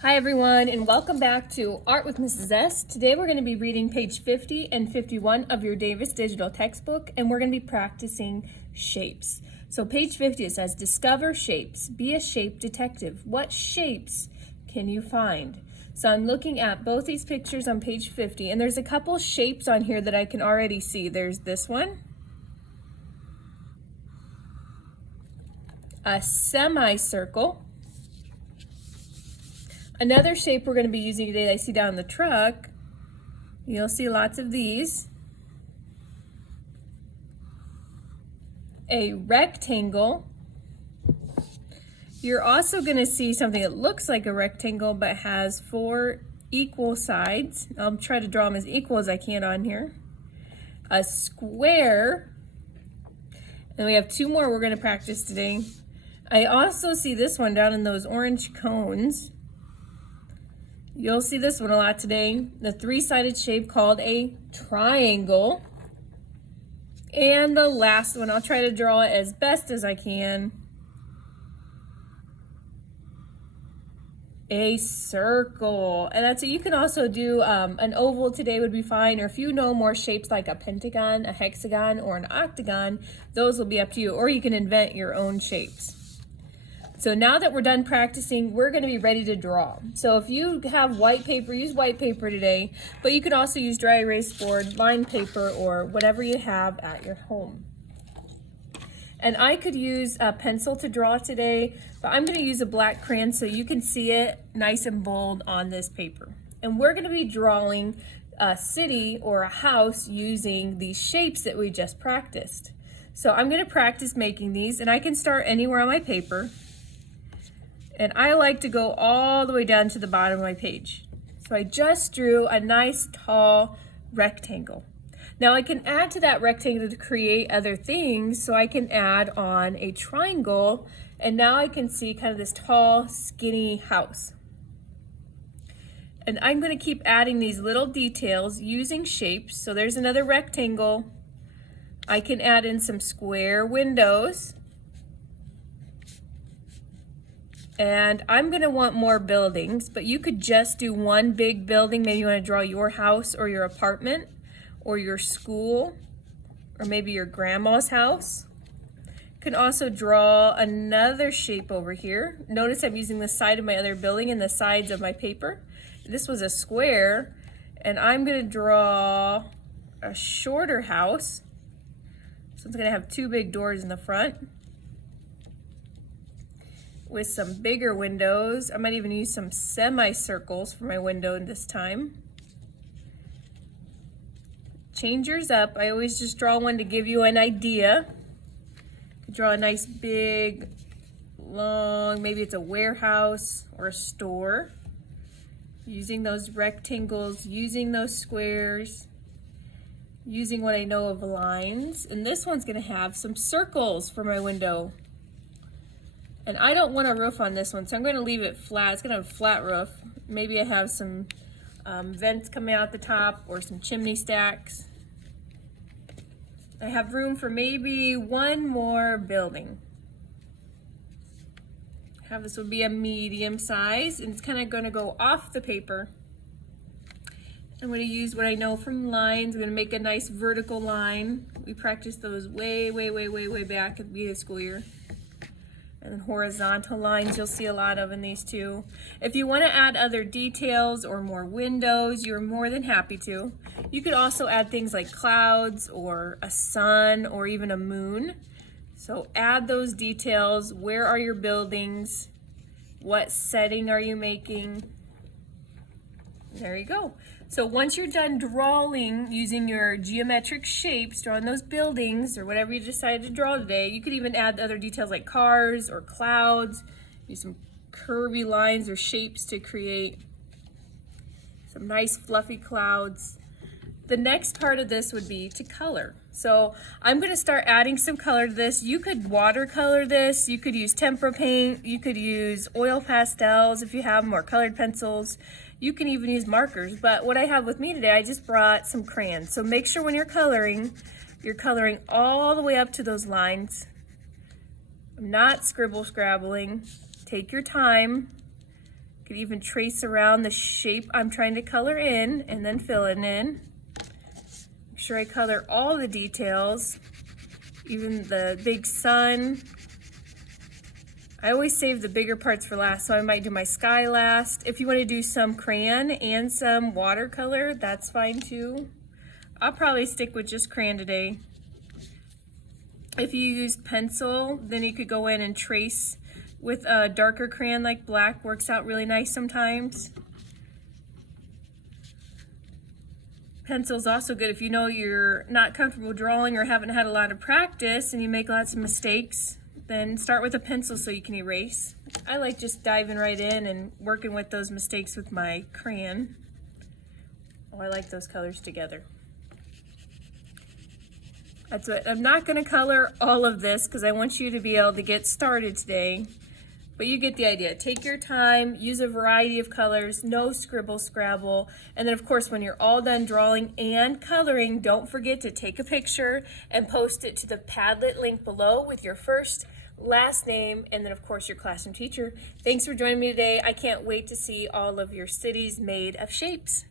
Hi everyone, and welcome back to Art with Mrs. S. Today we're going to be reading page 50 and 51 of your Davis Digital textbook, and we're going to be practicing shapes. So page 50, it says, discover shapes. Be a shape detective. What shapes can you find? So I'm looking at both these pictures on page 50, and there's a couple shapes on here that I can already see. There's this one, a semicircle. Another shape we're going to be using today that I see down the truck, you'll see lots of these. A rectangle. You're also going to see something that looks like a rectangle but has 4 equal sides. I'll try to draw them as equal as I can on here. A square. And we have 2 more we're going to practice today. I also see this one down in those orange cones. You'll see this one a lot today, the 3-sided shape called a triangle. And the last one, I'll try to draw it as best as I can. A circle. And that's it. You can also do an oval today would be fine, or if you know more shapes like a pentagon, a hexagon, or an octagon, those will be up to you, or you can invent your own shapes. So now that we're done practicing, we're going to be ready to draw. So if you have white paper, use white paper today, but you can also use dry erase board, lined paper, or whatever you have at your home. And I could use a pencil to draw today, but I'm going to use a black crayon so you can see it nice and bold on this paper. And we're going to be drawing a city or a house using these shapes that we just practiced. So I'm going to practice making these, and I can start anywhere on my paper. And I like to go all the way down to the bottom of my page. So I just drew a nice tall rectangle. Now I can add to that rectangle to create other things. So I can add on a triangle, and now I can see kind of this tall, skinny house. And I'm going to keep adding these little details using shapes. So there's another rectangle. I can add in some square windows. And I'm going to want more buildings, but you could just do one big building. Maybe you want to draw your house or your apartment or your school or maybe your grandma's house. You can also draw another shape over here. Notice I'm using the side of my other building and the sides of my paper. This was a square, and I'm going to draw a shorter house. So it's going to have 2 big doors in the front with some bigger windows. I might even use some semicircles for my window this time. Change yours up. I always just draw one to give you an idea. Draw a nice big, long, maybe it's a warehouse or a store. Using those rectangles, using those squares, using what I know of lines. And this one's gonna have some circles for my window. And I don't want a roof on this one, so I'm going to leave it flat. It's going to have a flat roof. Maybe I have some vents coming out the top or some chimney stacks. I have room for maybe 1 more building. This would be a medium size, and it's kind of going to go off the paper. I'm going to use what I know from lines. I'm going to make a nice vertical line. We practiced those way back at the beginning of the school year. And then horizontal lines you'll see a lot of in these too. If you want to add other details or more windows, you're more than happy to. You could also add things like clouds or a sun or even a moon. So add those details. Where are your buildings? What setting are you making? There you go. So once you're done drawing using your geometric shapes, drawing those buildings or whatever you decided to draw today, you could even add other details like cars or clouds, use some curvy lines or shapes to create some nice fluffy clouds. The next part of this would be to color. So I'm going to start adding some color to this. You could watercolor this, you could use tempera paint, you could use oil pastels if you have them, or colored pencils. You can even use markers, but what I have with me today, I just brought some crayons. So make sure when you're coloring all the way up to those lines. I'm not scribbling. Take your time. Could even trace around the shape I'm trying to color in and then fill it in. Make sure I color all the details, even the big sun. I always save the bigger parts for last, so I might do my sky last. If you want to do some crayon and some watercolor, that's fine too. I'll probably stick with just crayon today. If you use pencil, then you could go in and trace with a darker crayon like black. Works out really nice sometimes. Pencil's also good if you know you're not comfortable drawing or haven't had a lot of practice and you make lots of mistakes. Then start with a pencil so you can erase. I like just diving right in and working with those mistakes with my crayon. Oh, I like those colors together. That's what I'm not going to color all of this because I want you to be able to get started today. But you get the idea. Take your time, use a variety of colors, no scribble scrabble. And then of course when you're all done drawing and coloring, don't forget to take a picture and post it to the Padlet link below with your first, last name, and then of course your classroom teacher. Thanks for joining me today. I can't wait to see all of your cities made of shapes.